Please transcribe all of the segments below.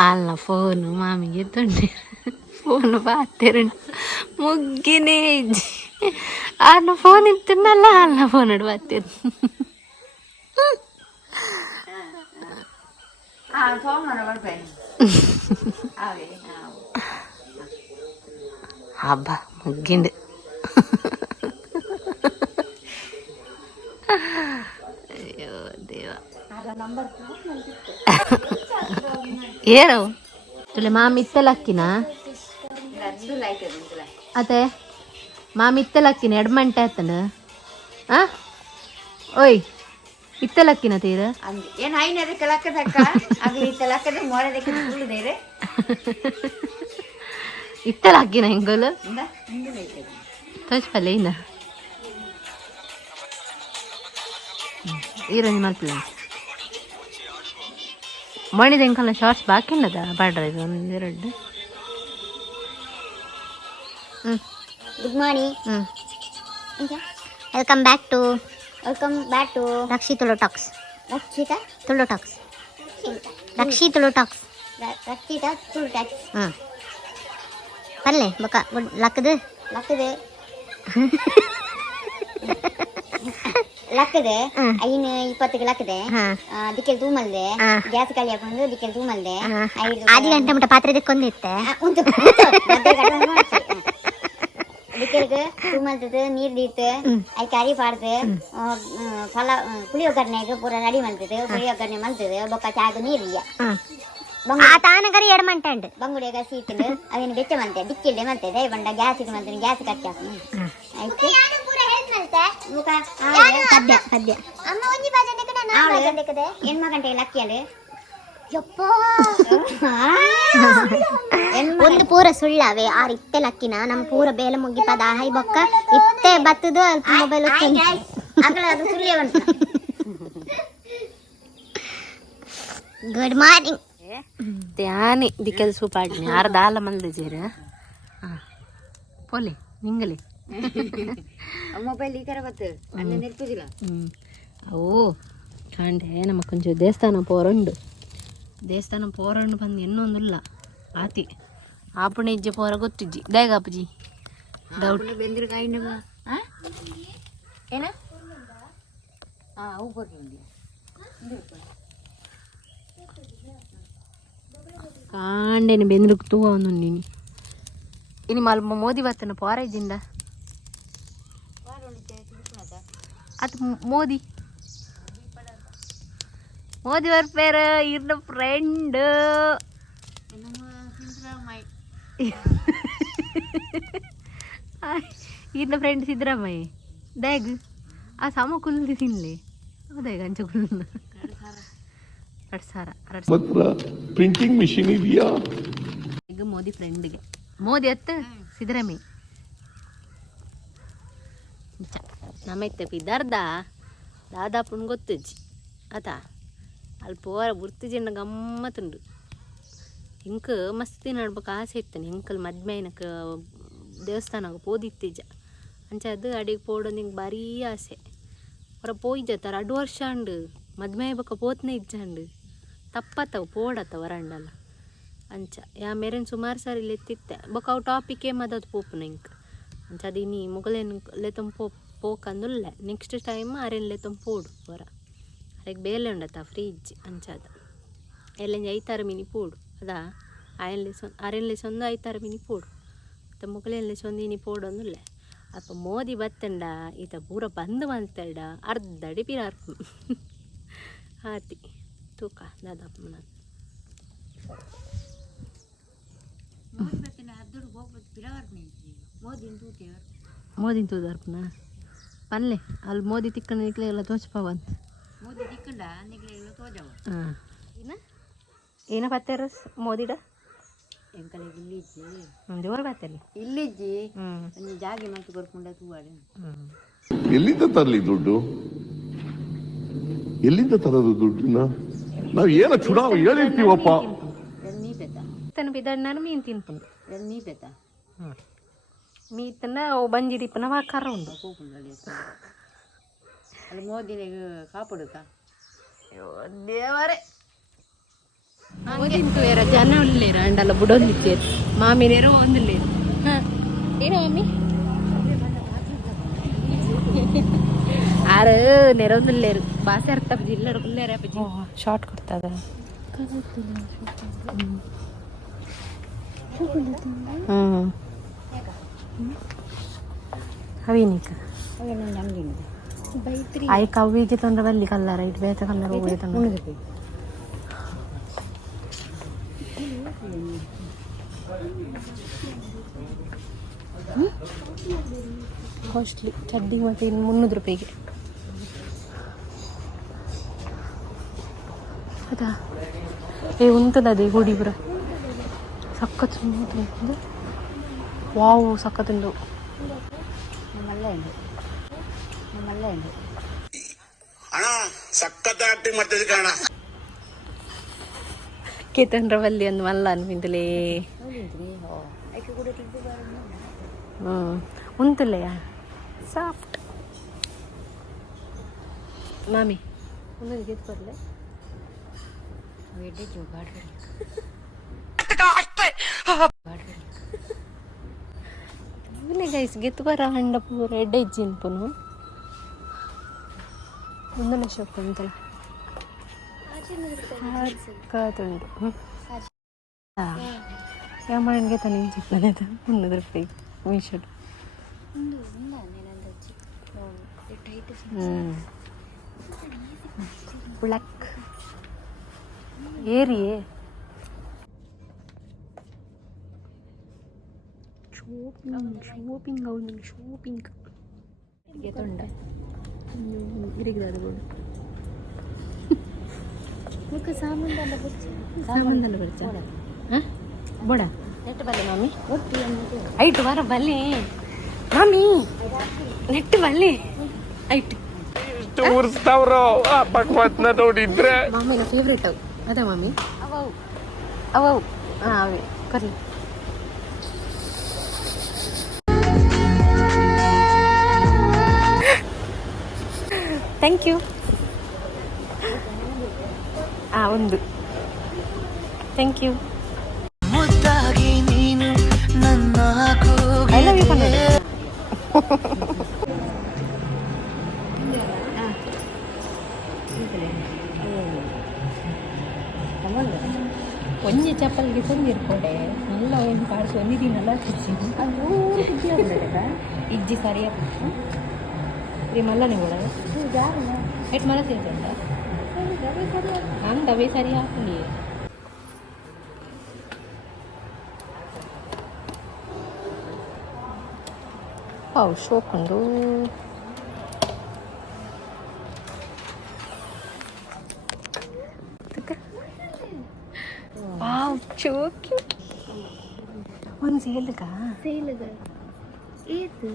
వాళ్ళ ఫోను మా మీదుండే ఫోన్ పాతారు. ముగ్గినే వాళ్ళ ఫోన్ ఇస్తున్నా వాళ్ళ ఫోన్ ఇడు పాతారు అబ్బా ముగ్గిండు. ಏನು ತುಲೆ ಮಾ ಮಿತ್ತಲಕ್ಕಿನ ಅತ್ತೆ ಮಾ ಮಿತ್ತಲಕ್ಕಿನ ಎರಡು ಮಂಟೆ ಆತನ? ಆ? ಓಯ್ ಇತ್ತಲಕ್ಕಿನ ತೀರ ಏನ್ ಆಗ್ಲಿ ಕಲಕದ ಮೊರದಕ್ಕೆ ಉಳಿದೇರೆ ಇತ್ತಲಕ್ಕಿನ ಹೆಂಗಲು? ತೋಚ್ಪಲ್ಲ ಇನ್ನ. ಈರಂಜಿ ಮಲ್ಪಲ್ಲ ಮಣಿದ ಎಂಕಲ್ಲ ಶಾರ್ಟ್ಸ್ ಬಾಕಿ ಉಂಡದ ಬಾಡ್ರ ಇದು? ಒಂದೆರಡು ಹ್ಞೂ ಗುಡ್ ಮಾರ್ನಿಂಗ್ ಹ್ಞೂ welcome back to welcome back to Rakshi Tulu talks Rakshita Tulu talks Rakshi Tulu talks Rakshita Tulu talks ಹ್ಞೂ ಪಲ್ಲೆ ಬೊಕ ಗುಡ್ ಲಕ್ಕದು? ಲಕ್ಕದೆ. ಲಕ್ಕದೆ ಹ್ಮ್. ಐನ್ ಇಪ್ಪತ್ತಿಗೆ ಲಕ್ಕದೆ ಹಾಂ ಅದಕ್ಕೆ ತೂಮಲ್ದೆ ಹಾ. ಗ್ಯಾಸ್ ಖಾಲಿ ಹಾಕೊಂಡು ಅದಕ್ಕೆ ತೂಮಲ್ದೆ ಐದು ಆದಿ ಗಂಟೆ ಮುಟ್ಟ ಪಾತ್ರೆ ತೆಕ್ಕೊಂದಿತ್ತೆ ಆ, ಉಂಟು ಅದಕ್ಕೆ ತೂಮಲ್ತದ ನೀರ್ ದೀತ್ ಐ ಕರಿ ಪಾಡ್ದು ಫಲ ಪುಳಿ ಒಗ್ಗರಣೆಗೆ ಪೂರ ರೆಡಿ ಮಾಡ್ತದೆ ಪುಳಿ ಒಗ್ಗರಣೆ ಮಾಡ್ತದೆ ಬೊಕ್ಕ ಚಾಗ ನೀರಿಯ ಹ್ಞೂ ಆ ತಾನಗರಿ ಎರಡು ಮಂಟೆ ಉಂಟು ಬಂಗುಡಿಯಾಗ ಸೀತಿಂದು ಅವೇನು ಬೆಚ್ಚ ಮಂತೆ ದಿಕ್ಕಿಲ್ದೆ ಮಂತೆ ದಯ ಬಂಡ ಗ್ಯಾಸಿಗೆ ಮಂತೆ ಗ್ಯಾಸ್ ಕಟ್ಟಿ ಹಾಕು ಆಯ್ತು ಮುಖ ಪದ್ಯ ಪದ್ಯ. ಅಮ್ಮ ಒಂಜಿ ಬಾಜೆ ಗಂಟೆ ಲಕ್ಕಿಯಲ್ಲಿ ಒಂದು ಪೂರ ಸುಳ್ಳವೆ. ಆರ್ ಇತ್ತೆ ಲಕ್ಕಿನ ನಮ್ಮ ಪೂರ ಬೇಲೆ ಮುಗಿಪದ ಹೈ ಬೊಕ್ಕ ಇತ್ತೆ ಬತ್ತದು ಅಲ್ಪ ಮೊಬೈಲ್ ಅದು ಸುಳ್ಳೆ ಗುಡ್ ಮಾರ್ನಿಂಗ್ ಧ್ಯಾನಿ ದಿಕ್ಕೆಲ್ ಸೂಪಾಡ್ನಿ ಅರ್ಧ ದಾಲ ಮಲ್ದ ಜೇರ ಹಾಂ ಪೊಲಿ ನಿಂಗಲಿ. ಮೊಬೈಲ್ ಈ ತರ ಬತ್ತು ಅಣ್ಣ ನಿಲ್ಪುದಿಲ್ಲ ಹ್ಞೂ ಅವು ಕಾಂಡೆ ನಮ್ಮ ಕೊಂಚ ದೇವಸ್ಥಾನ ಪೋರಂಡು ದೇವಸ್ಥಾನ ಪೋರಂಡು ಬಂದು ಇನ್ನೊಂದಿಲ್ಲ ಆತಿ ಆಪುಣ ಇಜ್ಜೆ ಪೋರ ಗೊತ್ತಿಜ್ಜಿ ದಯಗಾಪಜಿ ಡೌಟ್ ಬೆಂದ್ರ ಕಾಯಿನ ಏನ ಹಾ ಅವು ಬರ್ಲಿ ಕಾಂಡೆನ ಬೆಂದ್ರಕ್ಕೆ ತೂವ ಒಂದು ನೀನು ಇನಿ ಮಲ್ಪ ಮೋದಿ ಬತ್ತನ ಪೋರ ಇದ್ದಿಂದ ಅದು ಮೋದಿ. ಮೋದಿ ಬರ್ಪೇರ ಇರ್ನ ಫ್ರೆಂಡ್ ಇರ್ನ ಫ್ರೆಂಡ್ ಸಿದ್ದರಾಮಯ್ಯ. ದ್ಯಾಗ್ ಆ ಸಾಮ ಕುಲ್ದಿ ತಿನ್ಲಿ. ಹೌದಾ ಗಂಚ ಕುಲ್ ಎರಡು ಸಾವಿರ ಪ್ರಿಂಟಿಂಗ್ ಮಿಷಿನ್ ಇದೆಯಾ? ಈಗ ಮೋದಿ ಫ್ರೆಂಡ್ಗೆ ಮೋದಿ ಅತ್ತ ಸಿದ್ದರಾಮಯ್ಯ. ನಮೈತೆ ಪಿದಾರ್ದ ದಾದಾಪುನ್ ಗೊತ್ತಜ್ಜಿ. ಆತ? ಅಲ್ಲಿ ಪೋರ ಬುರ್ತಿಜಿಂಡ ಗಮ್ಮತ್ತುಂಡು. ಇಂಕ್ ಮಸ್ತಿ ನಡ್ಬೇಕು ಆಸೆ ಇತ್ತಾನೆ. ಇಂಕಲ್ ಮದ್ಮೆನಕ ದೇವಸ್ಥಾನಕ್ಕೆ ಪೋದಿತ್ತಿಜ್ಜ. ಅಂಚದು ಅಡಿಗೆ ಪೋಡೋದು ಹಿಂಗೆ ಭಾರೀ ಆಸೆ. ಹೊರ ಪೋಯ್ಜತ್ತಾರ ಅಡು ವರ್ಷ ಅಂಡು. ಮದ್ಮೆ ಬಕ್ಕ ಪೋತ್ನೇ ಇಜ್ಜಂಡು ತಪ್ಪತ್ತವ, ಪೋಡತ್ತವ ರಂಡಲ್ಲ ಅಂಚ ಯಾ ಮೇರೆನ್ ಸುಮಾರು ಸಾರಿ ಲೆತ್ತಿತ್ತೆ ಬೊಕ ಅವು ಟಾಪಿಕ್ ಮದದು ಪೋಪುನ ಇಂಕ್. ಅಂಚ ಅದು ಇನ್ನಿ ಮುಗಲೇನು ಲೆತಂ ಪೋ ಪೋಕಂದುಲ್ಲ ನೆಕ್ಸ್ಟ್ ಟೈಮ್ ಅರೆನ್ ಲೆತಂ ಪೋಡು ಹೊರ ಅರೆಗೆ ಬೇಲೆ ಉಂಡತ್ತ ಫ್ರಿಜ್ ಅಂಚದ ಎಲ್ಲಂಜ ಐತಾರ ಮಿನಿ ಪೋಡು ಅದಾ ಆಯನ್ಲೆ ಸೊಂದು ಅರೆನ್ಲೆ ಸೊಂದು ಐತಾರ ಮಿನಿ ಪೋಡು ಮತ್ತು ಮುಗಲೆನ್ಲೆ ಸೊಂದು ಇನಿ ಪೋಡು ಅಂದುಲ್ಲ ಅಪ್ಪ ಮೋದಿ ಬತ್ತಂಡ ಈತ ಪೂರ ಬಂದು ಮಂತಡ ಅರ್ಧ ಅಡಿಪಿರ ಅರ್ಪ ಆತಿ ತೂಕ ದಾದಪ್ಪನ ಮೋದಿ ತೂದರ್ಪನ ಪನ್ಲೆ ಅಲ್ಲಿ ಮೋದಿ ತಿಕ್ಕಂಡ ನಿಕ್ಲೆ ಎಲ್ಲ ತೋಚಪವಂತ ಮೋದಿ ತಿಕ್ಕಂಡ ನಿಕ್ಲೆ ಎಲ್ಲ ತೋಜವ ಹಾಂ. ಏನ ಏನ ಪತ್ತಾರ ಮೋದಿಡ ಎಂಕಲೆ ಇಲ್ಲಿಜ್ಜಿ ಬತ್ತಲ್ಲಿ ಇಲ್ಲಿಜ್ಜಿ ಹ್ಞೂ ಒಂದು ಜಾಗೆ ಮಾತು ಬರ್ಕೊಂಡ ತೂವಾಡಿ ಹ್ಞೂ ಎಲ್ಲಿಂದ ತರಲಿ ದುಡ್ಡು? ಎಲ್ಲಿಂದ ತರೋದು ದುಡ್ಡನ್ನ ನಾವು ಏನೋ ಚುನಾವಣೆ ಹೇಳಿರ್ತೀವಪ್ಪ? ಎಲ್ಲಿ ಬೆತ್ತ ತನ ಬಿದ್ದಾಡ ನಾನು ಮೀನು ತಿನ್ಕೊಂಡು. ಎಲ್ಲಿ ಬೆತ್ತ ಹ್ಞೂ ಮೀತನ ಅವು ಬಂಜಿರಿಪ್ಪನ ವಾಕಾರ ಉಂಡು ಕೂಪುಂಡಲ್ಲಿ ಅಲ್ಲಿ ಮೋದಿನಿಗೆ ಕಾಪಾಡುತ್ತಾ ದೇವರೇ ಓದಿಂತು వేరే ಜನ ಉಳ್ಳೇರ ಅಂಡಲ್ಲ ಬುಡೊಂದಿತ್ತೇರು ಮಾಮಿ ನೆರೋ ಒಂದಿಲ್ಲೇರು ಏನೋ ಮಮ್ಮಿ ಆರು ನೆರೋದಿಲ್ಲೇರು ಬಾಸೆ ಅರ್ಥ ಜಿಲ್ಲ ಕುಲ್ಲೇರ ಶಾರ್ಟ್ ಕೊಡ್ತದ ಹ್ಮ್ හවිනික ಬಲ್ಲಿ කව්වීජ තොන්ට වැල්ලි කල්ලා ಹೋಗಿ බේත ಕಾಸ್ಟ್ಲಿ රෝය තන ಇನ್ನು ಮುನ್ನೂರು ರೂಪಾಯಿಗೆ ಅದ ಏ ඒ ಅದೇ දදේ ගොඩිපුර සක්කත් සුන්තුද ವಾವ್ ಸಖತ್ತುಂಡು ಬಲ್ಲಿ ಒಂದು ಮಲ್ಲ ಅನ್ಪಿಂತಲೇ ಹ್ಞೂ ಉಂತುಲೆಯ ಸಾಫ್ಟ್. ಮಾಮಿ. ಒಂದೊಂದು ಗೆದ್ದು ಕೊಡಲೆ. ಗೈಸ್ ಗೆತ್ತು ಬರ ಹಂಡ ಪೂರ ಎಡ್ಡೆ ಇಜ್ಜಿನ್ ಪುನು ಒಂದು ಲಕ್ಷ ಅಂತಲ್ಲ ಸಕ್ಕತ್ತುಂಟು ಯಾಮಣ್ಣಗೆ ತಾನೇ ಚಿಕ್ಕನೆ ಮುನ್ನೂರು ರೂಪಾಯಿ ಮೀಶೋಡು ಬ್ಲ್ಯಾಕ್ ಏರಿಯೇ ಶೋಪಿಂಗ್ ಶೋಪಿಂಗ್ ಅವನು ಶೋಪಿಂಗ್ ತೊಂಡ. ಇರಿಗಿದೆ ಅದು ಬೋರ್ಡು ಸಾಮಾನ್ದಲ್ಲ ಬರ್ಚ ಬೋಡ. ನೆಟ್ ಬಲ್ಲೆ ಮಾಮಿ. ಐಟ್ ವಾರ ಬಲ್ಲೆ. ಮಾಮಿ ನೆಟ್ ಬಲ್ಲೆ. ಐಟ್. ಆ ಪಕ್ವತ್ನ ನೋಡಿದ್ರೆ. ಮಾಮಿನ ಫೇವ್ರೇಟ್ ಅವು. ಅದೇ ಮಾಮಿ? ಅವವು ಅವು. ಹಾಂ ಅವೇ. ಕರ್ಲಿ ಥ್ಯಾಂಕ್ ಯು ಹಾಂ ಒಂದು ಥ್ಯಾಂಕ್ ಯು ಮುದ್ದಾಗಿ ನೀನು ನನ್ನ ಐ ಲವ್ ಯು ಕನ್ನಡ ಒಂಜಿ ಚಪ್ಪಲ್ಗೆ ತಂದಿರ್ಕೊಡೆ હેઠ મારા છે આમ દવે સારી આપણી આવ શોખંડો வாவ் சோ கியூட் ஒன்று சேலுக்கா சேலுக்கு ஏது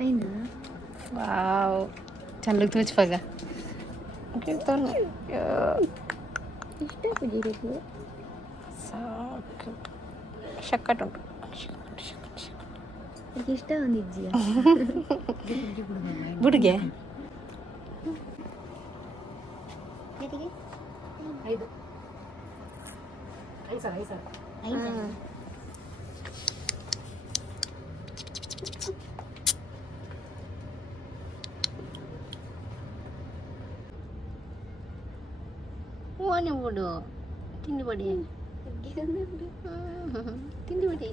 ஐந்து wow ವಾವ್ ಚೋ ಕ್ಯೂಟ್ ಒಂದು ಸೇಲ್ಗ ವಾವ್ ಚಂದಕ್ಕೆ ತೋಚ್ಪಾಗ ಸಾಕು ಶಕ್ಕಟ್ಟುಂಟು ಇಷ್ಟ ಒಂದಿಜ್ಜಿಯ ಬುಡ್ಗೆ ಓನೆ ಬಿಡು ತಿಂಡಿ മോനെ വിടുവോ തിന്നുപടി തിന്നുപടി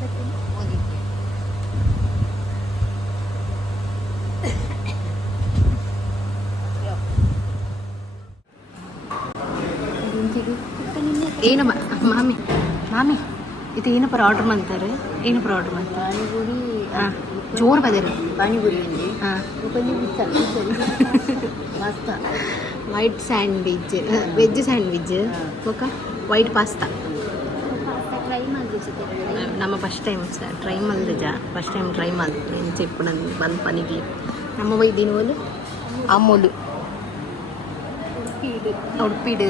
வேதத்தில் ஓதிட்டேன் ಏನು ಮಾಮಿ ಮಾಮಿ ಇದು ಏನು ಆರ್ಡರ್ ಮಾಡ್ತಾರೆ ಏನು ಆರ್ಡರ್ ಮಾಡ್ತಾರೆ ಪಾನಿಪುರಿ ಜೋರು ಬದರಿ ಪಾನಿಪುರಿ ಅಂದೆ ಮಸ್ತ white sandwich veg sandwich okay white pasta ನಮ್ಮ ಫಸ್ಟ್ ಟೈಮ್ ಸ ಟ್ರೈ ಮಲ್ ದೆಜ ಫಸ್ಟ್ ಟೈಮ್ ಟ್ರೈ ಮಲ್ ಎಂ ಚೆಪ್ಪು ನಂಗೆ ಬಂದ್ ಪಾನಿದಿ ನಮ್ಮ ವೈದಿನ್ ಒಲ್ ಅಮೂಲ್. ಒಡ್ಪಿಡ್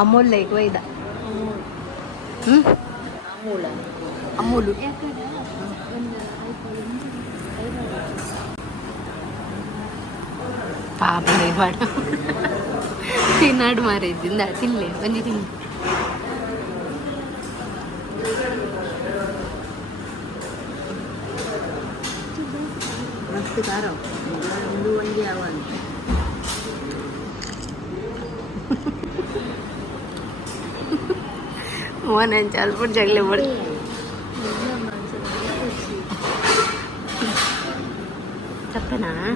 ಅಮುಲ್ ಲೈಗ್ ವೈದ. ಹ್ಮ್? ಅಲ್ ಅಮುಲ್. ಪಾಪ್ ನೈವಡ್ ತಿನ್ನಡ್ ಮಾರಿದ್ ದಿನ್ಲೆ ಒಂಜಿ ತಿನ್ વસ્તુ કાઢો ઊંધું વળી આવવાનું મને ચાલ પણ જગલે પડ તપના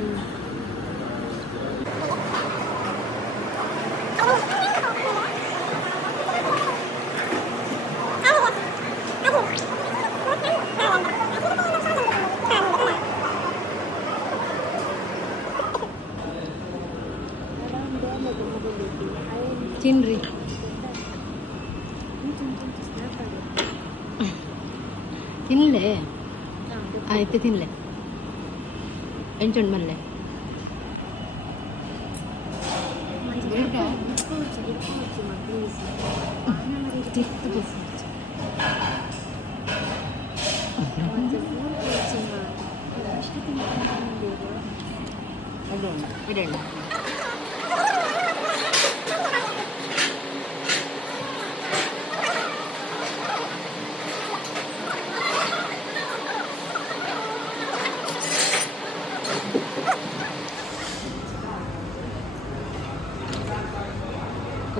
ತಿನ್ರಿ ತಿನ್ಲೆ ಆಯ್ತು ತಿನ್ಲೆ ಎಂಚುಂಡು ಮಲ್ಲೆ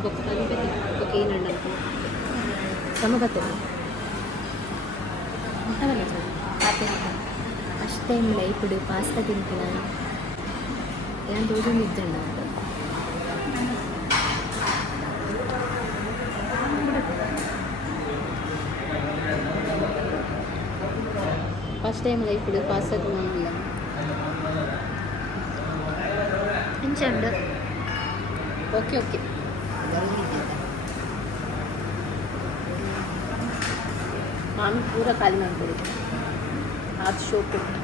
ഒക്കെ ഉണ്ട് സമൂഹത്തിൽ ಫಸ್ಟ್ ಟೈಮ್ ಲೈಫ್ಡು ಪಾಸ್ತಾ ತಿಂತೀನ ಏನು ದೂರ ನಿದ್ದಣ್ಣ ಫಸ್ಟ್ ಟೈಮ್ ಲೈಫ್ಡು ಪಾಸ್ತಾ ತಿನ್ನೋಣ ಇಂಚ ಓಕೆ ಓಕೆ मामी पूरा काली मांग करेगी हाथ शो करेगी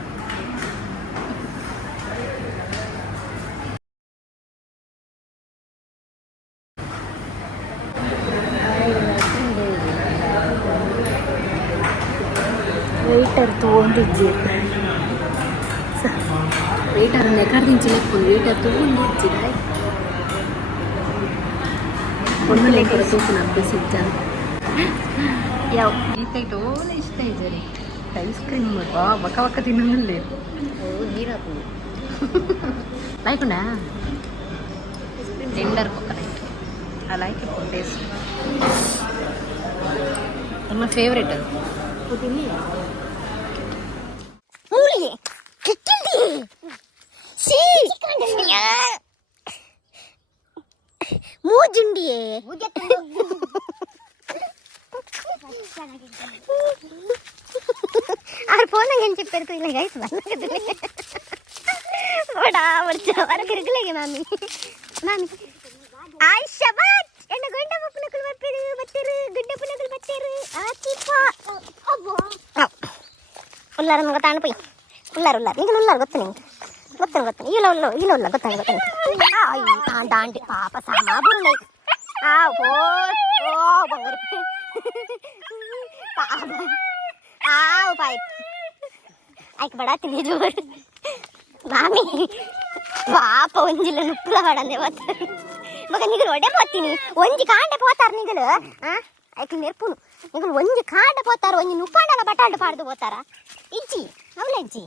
ಒಂದು ಲೆಕ್ಕರ ತೂಕು ಅಭ್ಯಾಸ ಇದ್ದಾನೆ ಯಾವ ಈತೈಟ್ ಓಲೆ ಇಷ್ಟ ಇದ್ದಾರೆ ಐಸ್ ಕ್ರೀಮ್ ಬಾ ಬಕ ಬಕ ತಿನ್ನಲೇ ನೀರು ಹಾಕೋದು ಲೈಕುಂಡಾ tender coconut I like it taste ನಿಮ್ಮ ಫೇವ್ರೇಟ್ ಅದು ಮೂಲಿ ಕಿಟ್ಟಿಂಡಿ ಸಿ மூஜுண்டியே. அவர் போனாங்க என் சிப்ப இருக்குது இல்லை கைஸ் வந்தது ஓடா ஒரு வரக்கு இருக்குல்ல எங்க மாமி. மாமி. ஆயிஷபாத் என்ன குண்ட புனக்குள் வப்பேரு பத்தேரு குண்ட புனக்குள் பத்தேரு ஆச்சிப்பா உள்ளார நமக்கு தான போய். உள்ளார உள்ளார. இங்க உள்ளார ಗೊತ್ತು ನಿಂಗೆ ಗೊತ್ತು ಗೊತ್ತು ಇಲ್ಲ ಇಲ್ಲ ಇಲ್ಲ ಇಲ್ಲ ಗೊತ್ತಾಗ ಗೊತ್ತಾಗ అయ్యి తాందాండి పాప సమాబున్నాయి ఆ ఓ ఓ బంగారు పాప ఆ పై ఐకి బడా తినే చూడు మామి పాప ಒಂಜಿಲ ನುಪ್ಪಲ ಬಡನೆ ಬತ್ತ ಮಗ ನಿಗಲು ಒಡೆ ಪೋತೀನಿ ಒಂಜಿ ಕಾಂಡೆ ಪೋತಾರ ನಿಗಲು ಐತಿ ನೆರ್ಪುನು ನಿಗಲು ಒಂಜಿ ಕಾಂಡೆ ಪೋತಾರ ಒಂಜಿ ನುಪ್ಪಾಂಡಲ ಬಟಾಂಡು ಪಾಡ್ದು ಪೋತಾರ ಇಜ್ಜಿ ಅವಳ ಇಜ್ಜಿ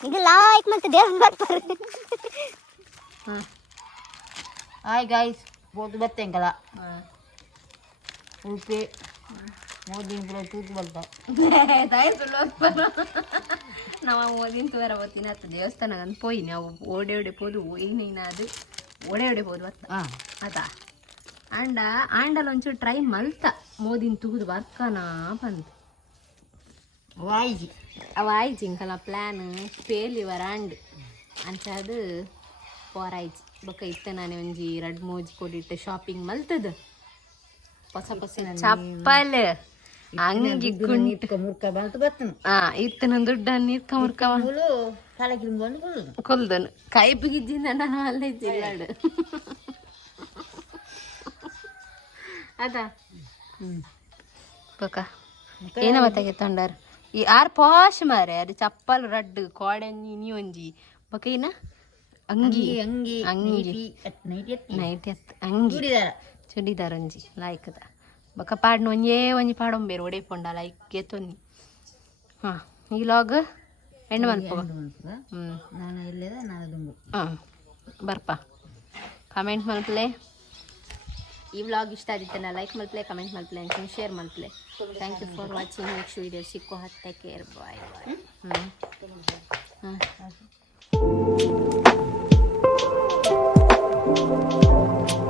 ನಿಗಲು ಲಾಯ್ಕ್ ಮತ್ತೆ ದೇವ್ರ ಬರ್ತಾರೆ ಹಾಂ ಹಾಯ್ ಗಾಯ್ಸ್ ಬೋದು ಬತ್ತೆಂಕಲ ಉಡುಪಿ ಮೋದಿ ಕೂಡ ತೂತು ಬರ್ತಾ ನಾವು ಓದಿಂತು ಬೇರೆ ಓದ್ತೀನಿ ಹತ್ತು ದೇವಸ್ಥಾನ ಅಂತ ಪೋಯಿ ನಾವು ಓಡೆ ಓಡೆ ಪೋದು ಏನೇನ ಅದು ಓಡೆ ಓಡೆ ಪೋದು ಅತ್ತ ಹಾಂ ಅದಾ ಆಂಡ ಆಂಡಲ್ ಒಂಚೂರು ಟ್ರೈ ಮಲ್ತ ಮೋದಿನ ತೂಗುದು ಬರ್ಕನಾ ಬಂದು ವಾಯಿಸಿ ಅವ ಆಯ್ತು ಇಂಕಲ ಪ್ಲ್ಯಾನ್ ಪೇಲಿ ವರಾಂಡ್ ಅಂಚಾದು ಪೋರಾಯ್ತು ಬೊಕ್ಕ ಇತ್ತೆ ನಾನೇ ಒಂಜಿ ರಡ್ಡ್ ಮೋಜಿ ಕೊಡಿಟ್ಟು ಶಾಪಿಂಗ್ ಮಲ್ತದ. ಹೊಸ ಹೊಸ ಚಪ್ಪಲ್. ಅಂಗಿ ಕುಂಟು. ಮುರ್ಕ ಬಂತು ಬತ್ತನು. ಆ ಇತ್ತನ ದುಡ್ಡ ನೀರ್ಕ ಮುರ್ಕ ಕೊಲ್ದನು. ಕೈ ಬಿಗಿದ್ದಿಂದ ನಾನು ಅಲ್ಲೇ ಜಿಲ್ಲಾಡು ಅದ. ಬೊಕ ಏನ ಮತ್ತಾಗೆ ತೊಂಡಾರ? ಈ ಆರ್ ಪಾಶ್ ಮಾರೆ ಅದು ಚಪ್ಪಲ್ ರಡ್ಡು ಕೋಡಂಜಿ ನೀ ಒಂಜಿ. ಬೊಕ ಏನ? ಅಂಗಿ. ಅಂಗಿ ಅಂಗಿ ನೈಟಿ ಅಂಗಿ. ಚೂಡಿದಾರ. ಅಂಜಿ ಲೈಕ್ ಲಾಯ್ಕದ ಬಕ ಪಾಡ್ನ ಒಂಜೇ ಒಂಜಿ ಪಾಡೊಂಬೇರು ಒಡೆ ಪೊಂಡ ಲೈಕ್ ಎತ್ತೊಂದಿ ಹಾ ಈ ಲಾಗ್ ಹೆಣ್ಣು ಮಲ್ಪ ಹಾಂ ಬರ್ಪ. ಕಮೆಂಟ್ ಮಲ್ಪಲೆ ಈ ವ್ಲಾಗ್ ಇಷ್ಟ ಆಗಿತ್ತಲ್ಲ ಲೈಕ್ ಮಲ್ಪ್ಲೆ ಕಮೆಂಟ್ ಮಲ್ಪ್ಲೆ ಅಂತ share ಮಲ್ಪ್ಲೆ thank you for watching next video ಸಿಕ್ಕೋ ಹತ್ತೆ ಕೇರ್ ಬಾಯ್ ಹ್ಞೂ ಹಾಂ. Thank you.